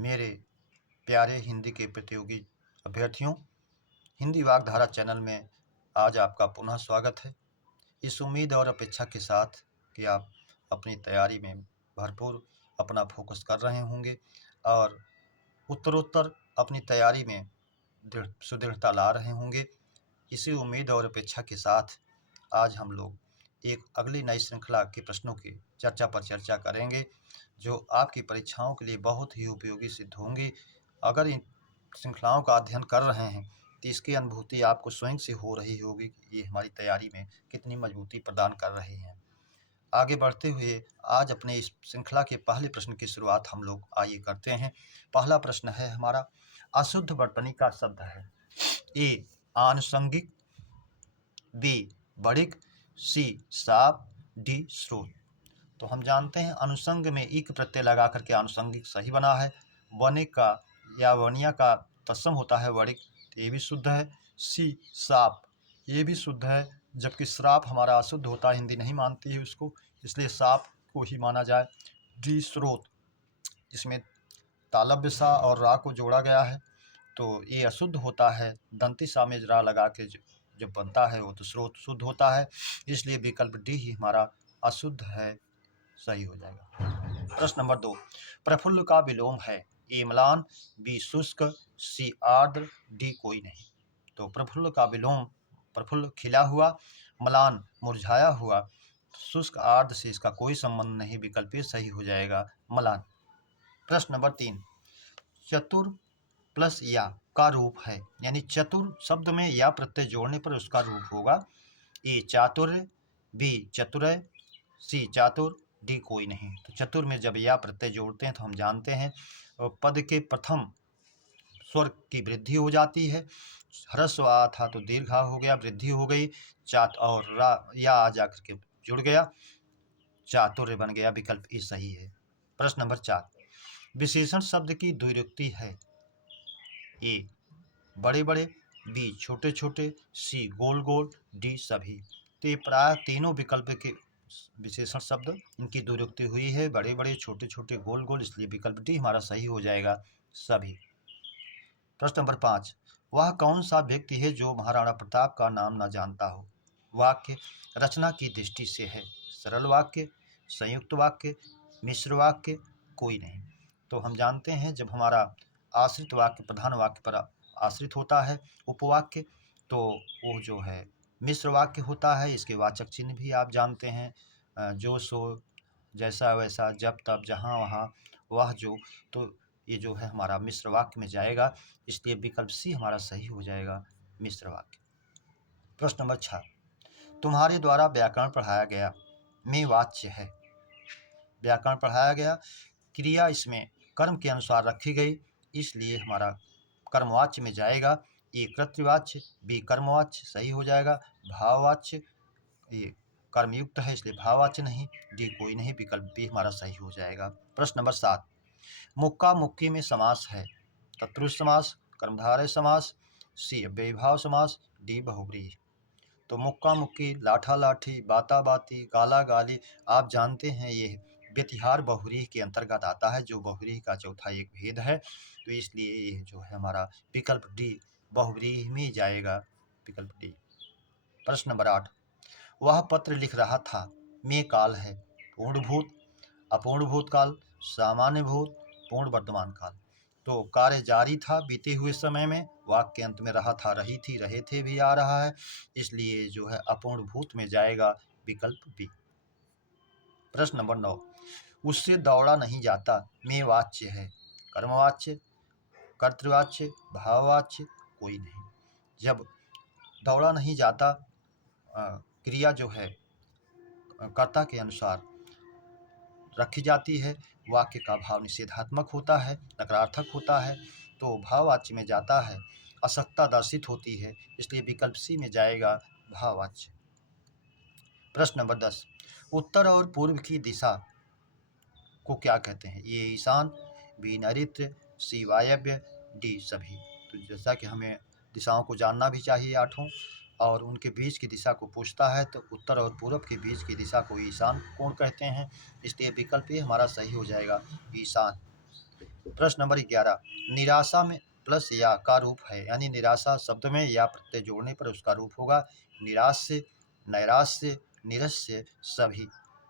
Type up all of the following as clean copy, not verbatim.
मेरे प्यारे हिंदी के प्रतियोगी अभ्यर्थियों, हिंदी वाग्धारा चैनल में आज आपका पुनः स्वागत है। इस उम्मीद और अपेक्षा के साथ कि आप अपनी तैयारी में भरपूर अपना फोकस कर रहे होंगे और उत्तरोत्तर अपनी तैयारी में सुदृढ़ता ला रहे होंगे। इसी उम्मीद और अपेक्षा के साथ आज हम लोग एक अगली नई श्रृंखला के प्रश्नों की चर्चा पर चर्चा करेंगे, जो आपकी परीक्षाओं के लिए बहुत ही उपयोगी सिद्ध होंगी। अगर इन श्रृंखलाओं का अध्ययन कर रहे हैं तो इसकी अनुभूति आपको स्वयं से हो रही होगी कि ये हमारी तैयारी में कितनी मजबूती प्रदान कर रही हैं। आगे बढ़ते हुए आज अपने इस श्रृंखला के पहले प्रश्न की शुरुआत हम लोग आइए करते हैं। पहला प्रश्न है हमारा, अशुद्ध वर्तनी का शब्द है। ए आनुषंगिक, बी बढ़िक, सी साप, डी स्रोत। तो हम जानते हैं अनुषंग में इक प्रत्यय लगा करके आनुषंगिक सही बना है। वनिक का या वनिया का तत्सम होता है वणिक, तो ये भी शुद्ध है। सी साप, ये भी शुद्ध है, जबकि श्राप हमारा अशुद्ध होता है, हिंदी नहीं मानती है उसको, इसलिए साप को ही माना जाए। डी स्रोत, इसमें तालव्य सा और रा को जोड़ा गया है, तो ये अशुद्ध होता है। दंती सा में रा लगा के जब बनता है वो तो स्रोत शुद्ध होता है, इसलिए विकल्प डी ही हमारा अशुद्ध है, सही हो जाएगा। प्रश्न नंबर 2, प्रफुल्ल का विलोम है। ए म्लान, बी शुष्क, सी आर्द्र, डी कोई नहीं। तो प्रफुल्ल का विलोम, प्रफुल्ल खिला हुआ, म्लान मुरझाया हुआ, शुष्क आर्द्र से इसका कोई संबंध नहीं, विकल्प सही हो जाएगा म्लान। प्रश्न नंबर 3, चतुर प्लस या का रूप है, यानी चतुर शब्द में या प्रत्यय जोड़ने पर उसका रूप होगा। ए चातुर्य, बी चतुरय, सी चातुर, डी कोई नहीं। तो चतुर में जब या प्रत्यय जोड़ते हैं तो हम जानते हैं पद के प्रथम स्वर की वृद्धि हो जाती है। ह्रस्व आ था तो दीर्घा हो गया, वृद्धि हो गई, चात और रा या आ जाकर के जुड़ गया, चातुर्य बन गया, विकल्प ए सही है। प्रश्न नंबर 4, विशेषण शब्द की द्विरुक्ति है। ए बड़े बड़े, बी छोटे छोटे, सी गोल गोल, डी सभी। तो ये प्राय तीनों विकल्प के विशेषण शब्द इनकी द्विरुक्ति हुई है, बड़े बड़े, छोटे छोटे, गोल गोल, इसलिए विकल्प डी हमारा सही हो जाएगा, सभी। प्रश्न नंबर 5, वह कौन सा व्यक्ति है जो महाराणा प्रताप का नाम न जानता हो। वाक्य रचना की दृष्टि से है। सरल वाक्य, संयुक्त वाक्य, मिश्र वाक्य, कोई नहीं। तो हम जानते हैं जब हमारा आश्रित वाक्य प्रधान वाक्य पर आश्रित होता है उपवाक्य, तो वो जो है मिश्र वाक्य होता है। इसके वाचक चिन्ह भी आप जानते हैं, जो सो, जैसा वैसा, जब तब, जहाँ वहाँ, वह जो, तो ये जो है हमारा मिश्र वाक्य में जाएगा, इसलिए विकल्प सी हमारा सही हो जाएगा, मिश्र वाक्य। प्रश्न नंबर 6, तुम्हारे द्वारा व्याकरण पढ़ाया गया में वाच्य है। व्याकरण पढ़ाया गया, क्रिया इसमें कर्म के अनुसार रखी गई, इसलिए हमारा कर्मवाच्य में जाएगा। ए कृत्यवाच्य, बी कर्मवाच्य, सही हो जाएगा। भाववाच्य, ये कर्मयुक्त है इसलिए भाववाच्य नहीं, डी कोई नहीं, विकल्प बी हमारा सही हो जाएगा। प्रश्न नंबर 7, मुक्का मुक्की में समास है। तत्पुरुष समास, कर्मधारय समास, सी अव्ययीभाव समास, डी बहुव्रीहि। तो मुक्का मुक्की, लाठा लाठी, बाता बाती, गाला गाली, आप जानते हैं ये व्यतिहार बहुव्रीहि के अंतर्गत आता है, जो बहुव्रीहि का चौथा एक भेद है, तो इसलिए ये जो है हमारा विकल्प डी बहुव्रीहि में जाएगा, विकल्प डी। प्रश्न नंबर 8, वह पत्र लिख रहा था में काल है। पूर्ण भूत, अपूर्ण भूतकाल, सामान्य भूत, पूर्ण वर्तमान काल। तो कार्य जारी था बीते हुए समय में, वाक्य के अंत में रहा था, रही थी, रहे थे भी आ रहा है, इसलिए जो है अपूर्ण भूत में जाएगा, विकल्प बी। प्रश्न नंबर 9, उससे दौड़ा नहीं जाता में वाच्य है। कर्मवाच्य, कर्तृवाच्य, भाववाच्य, कोई नहीं। जब दौड़ा नहीं जाता क्रिया जो है कर्ता के अनुसार रखी जाती है, वाक्य का भाव निषेधात्मक होता है, नकारार्थक होता है, तो भाववाच्य में जाता है, असक्ता दर्शित होती है, इसलिए विकल्प सी में जाएगा, भाववाच्य। प्रश्न नंबर 10, उत्तर और पूर्व की दिशा को क्या कहते हैं। ये ईशान, बी नैऋत्य, सी वायव्य, डी सभी। तो जैसा कि हमें दिशाओं को जानना भी चाहिए आठों, और उनके बीच की दिशा को पूछता है, तो उत्तर और पूर्व के बीच की दिशा को ईशान कोण कहते हैं, इसलिए विकल्प ये हमारा सही हो जाएगा, ईशान। प्रश्न नंबर 11, निराशा में प्लस या का रूप है, यानी निराशा शब्द में या प्रत्यय जोड़ने पर उसका रूप होगा निराश्य, नैराश्य, निरस्य, सभी।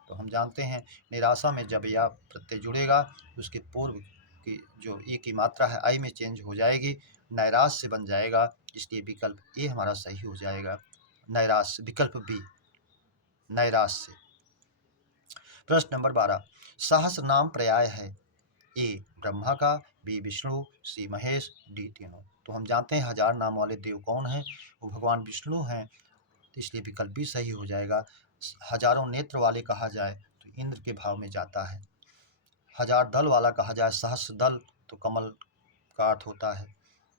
तो हम जानते हैं निराशा में जब या प्रत्यय जुड़ेगा उसके पूर्व की जो ए की मात्रा है आई में चेंज हो जाएगी, नैराश्य बन जाएगा, इसलिए विकल्प ए हमारा सही हो जाएगा। नैराश्य, विकल्प बी नैराश्य। प्रश्न नंबर 12, सहस्र नाम पर्याय है, ए ब्रह्मा का, बी विष्णु, सी महेश, डी तीनों। तो हम जानते हैं हजार नाम वाले देव कौन हैं, वो भगवान विष्णु हैं, तो इसलिए विकल्प भी सही हो जाएगा। हजारों नेत्र वाले कहा जाए तो इंद्र के भाव में जाता है, हजार दल वाला कहा जाए सहस्र दल तो कमल का अर्थ होता है।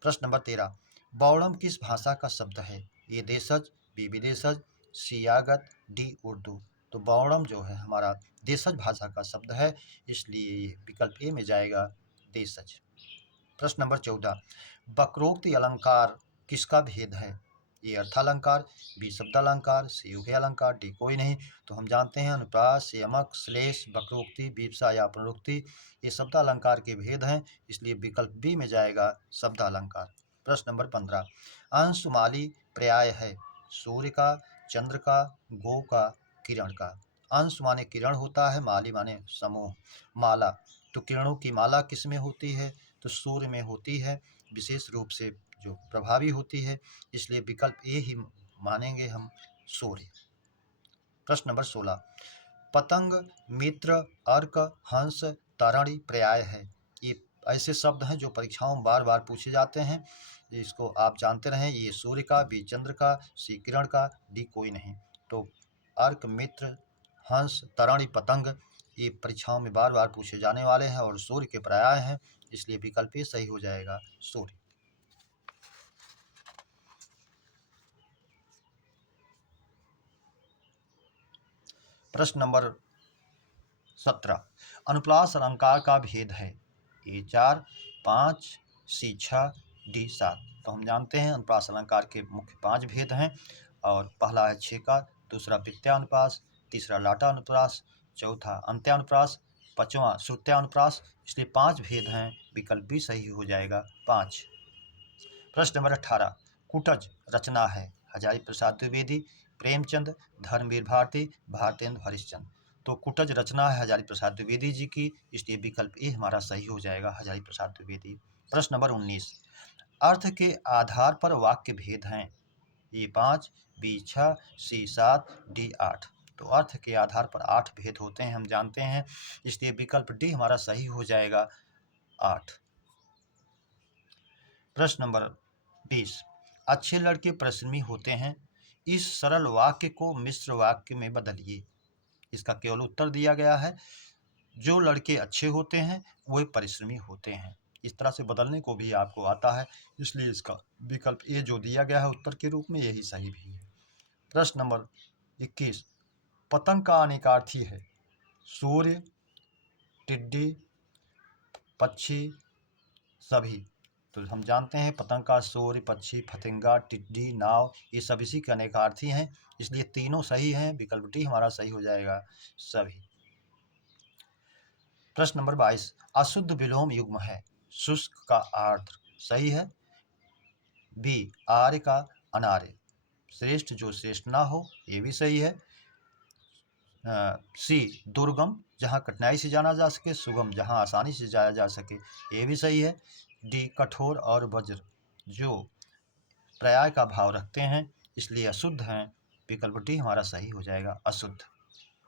प्रश्न नंबर 13, बौड़म किस भाषा का शब्द है, ए देशज, बी विदेशज, सी आगत, डी उर्दू। तो बौड़म जो है हमारा देशज भाषा का शब्द है, इसलिए ये विकल्प ए में जाएगा, देशज। प्रश्न नंबर 14, वक्रोक्ति अलंकार किसका भेद है, ए अर्थालंकार, बी शब्दालंकार, सी उभय अलंकार, डी कोई नहीं। तो हम जानते हैं अनुप्रास, यमक, श्लेष, वक्रोक्ति, विवसा या पुनरुक्ति ये शब्दालंकार के भेद हैं, इसलिए विकल्प बी में जाएगा, शब्दालंकार। प्रश्न नंबर 15, अंशुमाली पर्याय है, सूर्य का, चंद्र का, गो का, किरण का। अंश माने किरण होता है, माली माने समूह, माला। तो किरणों की माला किस में होती है, तो सूर्य में होती है, विशेष रूप से जो प्रभावी होती है, इसलिए विकल्प ए ही मानेंगे हम, सूर्य। प्रश्न नंबर 16, पतंग, मित्र, अर्क, हंस, तरणि पर्याय है, ये ऐसे शब्द हैं जो परीक्षाओं में बार बार पूछे जाते हैं, इसको आप जानते रहें, ये सूर्य का, बी चंद्र का, सी किरण का, डी कोई नहीं। तो अर्क, मित्र, हंस, तरणि, पतंग ये परीक्षाओं में बार बार पूछे जाने वाले हैं और सूर्य के पर्याय हैं, इसलिए विकल्प ए सही हो जाएगा, सूर्य। प्रश्न नंबर 17, अनुप्रास अलंकार का भेद है, ए 4, 5, सी 6, डी 7। तो हम जानते हैं अनुप्रास अलंकार के मुख्य 5 भेद हैं, और पहला है छेका, दूसरा प्रत्यानुप्रास, तीसरा लाटानुप्रास, चौथा अंत्यानुप्रास, पांचवा श्रुत्यानुप्रास, इसलिए 5 भेद हैं, विकल्प भी सही हो जाएगा, 5। प्रश्न नंबर 18, कुटज रचना है, हजारी प्रसाद द्विवेदी, प्रेमचंद, धर्मवीर भारती, भारतेंद्र हरिश्चंद्र। तो कुटज रचना है हजारी प्रसाद द्विवेदी जी की, इसलिए विकल्प ए हमारा सही हो जाएगा, हजारी प्रसाद द्विवेदी। प्रश्न नंबर 19, अर्थ के आधार पर वाक्य भेद हैं, ए 5, बी 6, सी 7, डी 8। तो अर्थ के आधार पर 8 भेद होते हैं, हम जानते हैं, इसलिए विकल्प डी हमारा सही हो जाएगा, 8। प्रश्न नंबर 20, अच्छे लड़के परिश्रमी होते हैं, इस सरल वाक्य को मिश्र वाक्य में बदलिए। इसका केवल उत्तर दिया गया है, जो लड़के अच्छे होते हैं वह परिश्रमी होते हैं। इस तरह से बदलने को भी आपको आता है, इसलिए इसका विकल्प ए जो दिया गया है उत्तर के रूप में यही सही भी है। प्रश्न नंबर 21, पतंग का अनेकार्थी है, सूर्य, टिड्डी, पक्षी, सभी। तो हम जानते हैं पतंग का सूर्य, पक्षी, फतिंगा, टिड्डी, नाव ये सब इसी के अनेकार्थी हैं, इसलिए तीनों सही हैं, विकल्प डी हमारा सही हो जाएगा, सभी। प्रश्न नंबर 22, अशुद्ध विलोम युग्म है, शुष्क का आर्द्र, सही है, बी आर्य का अनार्य, श्रेष्ठ जो श्रेष्ठ ना हो, ये भी सही है, सी दुर्गम जहाँ कठिनाई से जाना जा सके, सुगम जहाँ आसानी से जाया जा सके, ये भी सही है, डी कठोर और वज्र जो पर्याय का भाव रखते हैं, इसलिए अशुद्ध हैं, विकल्प डी हमारा सही हो जाएगा, अशुद्ध।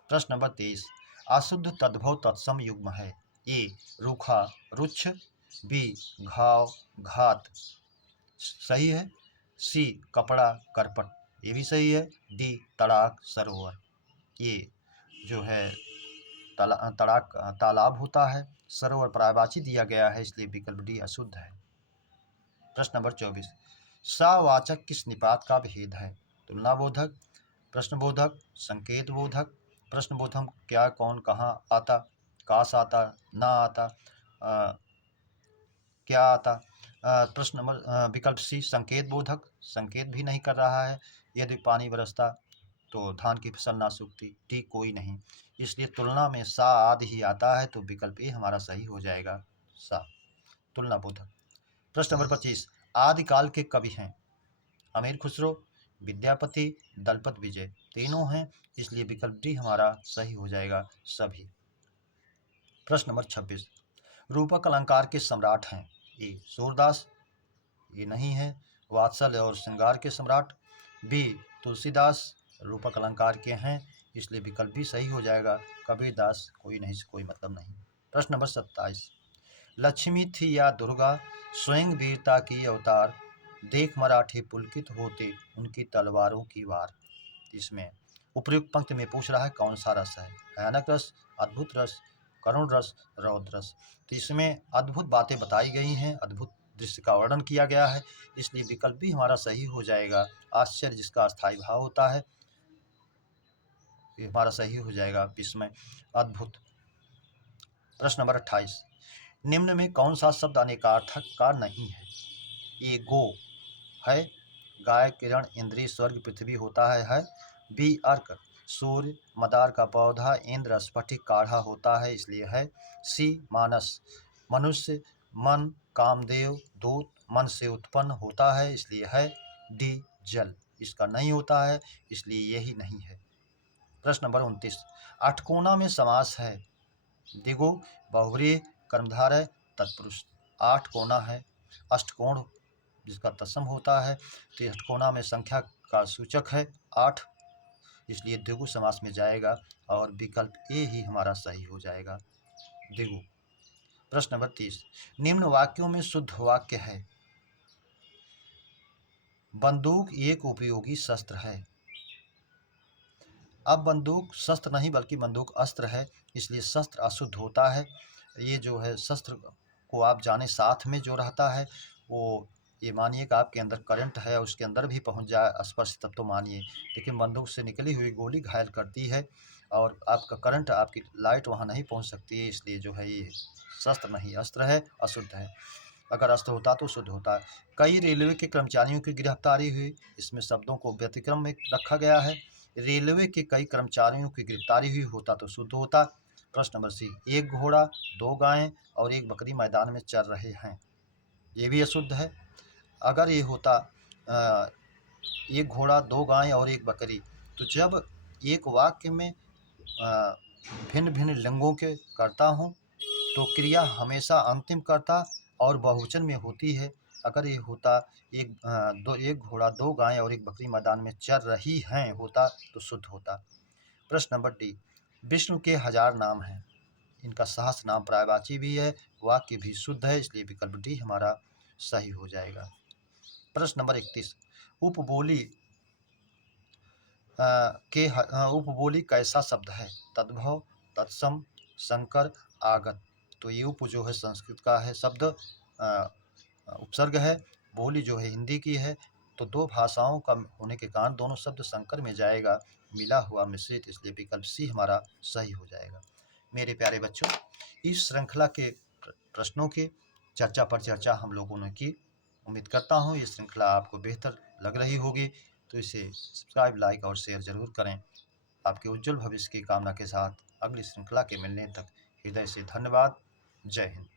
प्रश्न नंबर 23, अशुद्ध तद्भव तत्सम युग्म है, ए रूखा रुक्ष, बी घाव घात, सही है, सी कपड़ा करपट, ये भी सही है, डी तड़ाक सरोवर, ये जो है तड़ाक तालाब होता है, सरोवर पर्यायवाची दिया गया है, इसलिए विकल्प डी अशुद्ध है। प्रश्न नंबर 24, सावाचक किस निपात का भेद है, तुलनाबोधक, प्रश्नबोधक, संकेत बोधक। प्रश्नबोधक क्या, कौन, कहाँ आता, काश आता, ना आता, क्या आता। प्रश्न नंबर विकल्प सी संकेत बोधक, संकेत भी नहीं कर रहा है, यदि पानी बरसता तो धान की फसल ना सूखती, डी कोई नहीं, इसलिए तुलना में सा आदि ही आता है, तो विकल्प ए हमारा सही हो जाएगा, सा। तुलनाबोधक। प्रश्न नंबर 25, आदिकाल के कवि हैं अमीर खुसरो, विद्यापति, दलपत विजय, तीनों हैं, इसलिए विकल्प डी हमारा सही हो जाएगा सभी। प्रश्न नंबर 26, रूपक अलंकार के सम्राट हैं ए सूरदास, ये नहीं है, वात्सल्य और श्रृंगार के सम्राट, बी तुलसीदास, रूपक अलंकार के हैं, इसलिए विकल्प भी सही हो जाएगा कबीरदास, कोई नहीं से कोई मतलब नहीं। प्रश्न नंबर 27, लक्ष्मी थी या दुर्गा, स्वयं वीरता की अवतार, देख मराठे पुलकित होते उनकी तलवारों की वार। इसमें उपयुक्त पंक्ति में पूछ रहा है कौन सा रस है, भयानक रस, अद्भुत रस, करुण रस, रौद्र रस। तो इसमें अद्भुत बातें बताई गई हैं, अद्भुत दृश्य का वर्णन किया गया है, इसलिए विकल्प भी हमारा सही हो जाएगा। आश्चर्य जिसका अस्थायी भाव होता है, ये हमारा सही हो जाएगा विस्मय, अद्भुत। प्रश्न नंबर 28, निम्न में कौन सा शब्द अनेकार्थक का नहीं है, ए गो है, गाय, किरण, इंद्रिय, स्वर्ग, पृथ्वी होता है, बी अर्क, सूर्य, मदार का पौधा, इंद्र, स्फटिक, काढ़ा होता है, इसलिए है, सी मानस, मनुष्य, मन, कामदेव, दूत, मन से उत्पन्न होता है, इसलिए है, डी जल, इसका नहीं होता है, इसलिए यही नहीं है। प्रश्न नंबर 29, अठकोना में समास है दिगु, बहुव्रीहि, कर्मधारय, तत्पुरुष। आठ कोना है, अष्टकोण जिसका तत्सम होता है, तो अष्टकोना में संख्या का सूचक है 8, इसलिए द्विगु समास में जाएगा और विकल्प ए ही हमारा सही हो जाएगा द्विगु। प्रश्न नंबर 30, निम्न वाक्यों में शुद्ध वाक्य है, बंदूक एक उपयोगी शस्त्र है। अब बंदूक शस्त्र नहीं बल्कि बंदूक अस्त्र है, इसलिए शस्त्र अशुद्ध होता है। ये जो है शस्त्र को आप जाने साथ में जो रहता है वो, ये मानिए कि आपके अंदर करंट है, उसके अंदर भी पहुंच जाए स्पर्श तब तो मानिए, लेकिन बंदूक से निकली हुई गोली घायल करती है और आपका करंट, आपकी लाइट वहाँ नहीं पहुंच सकती है, इसलिए जो है ये शस्त्र नहीं अस्त्र है, अशुद्ध है। अगर अस्त्र होता तो शुद्ध होता। कई रेलवे के कर्मचारियों की गिरफ्तारी हुई, इसमें शब्दों को व्यतिक्रम में रखा गया है, रेलवे के कई कर्मचारियों की गिरफ्तारी हुई होता तो शुद्ध होता। प्रश्न नंबर सी, एक घोड़ा, दो गायें और एक बकरी मैदान में चर रहे हैं, ये भी अशुद्ध है। अगर ये होता एक घोड़ा, दो गायें और एक बकरी, तो जब एक वाक्य में भिन्न भिन्न लिंगों के करता हूँ तो क्रिया हमेशा अंतिम कर्ता और बहुवचन में होती है। अगर ये होता एक घोड़ा, दो गायें और एक बकरी मैदान में चर रही हैं होता तो शुद्ध होता। प्रश्न नंबर डी, विष्णु के 1000 नाम हैं, इनका सहस्र नाम पर्यायवाची भी है, वाक्य भी शुद्ध है, इसलिए विकल्प डी हमारा सही हो जाएगा। प्रश्न नंबर 31, उपबोली उपबोली कैसा शब्द है, तद्भव, तत्सम, संकर, आगत। तो ये उप जो है संस्कृत का है शब्द, उपसर्ग है, बोली जो है हिंदी की है, तो दो भाषाओं का होने के कारण दोनों शब्द संकर में जाएगा, मिला हुआ मिश्रित, इसलिए विकल्प सी हमारा सही हो जाएगा। मेरे प्यारे बच्चों, इस श्रृंखला के प्रश्नों की चर्चा पर चर्चा हम लोगों ने की, उम्मीद करता हूँ ये श्रृंखला आपको बेहतर लग रही होगी, तो इसे सब्सक्राइब, लाइक और शेयर जरूर करें। आपके उज्जवल भविष्य की कामना के साथ अगली श्रृंखला के मिलने तक हृदय से धन्यवाद। जय हिंद।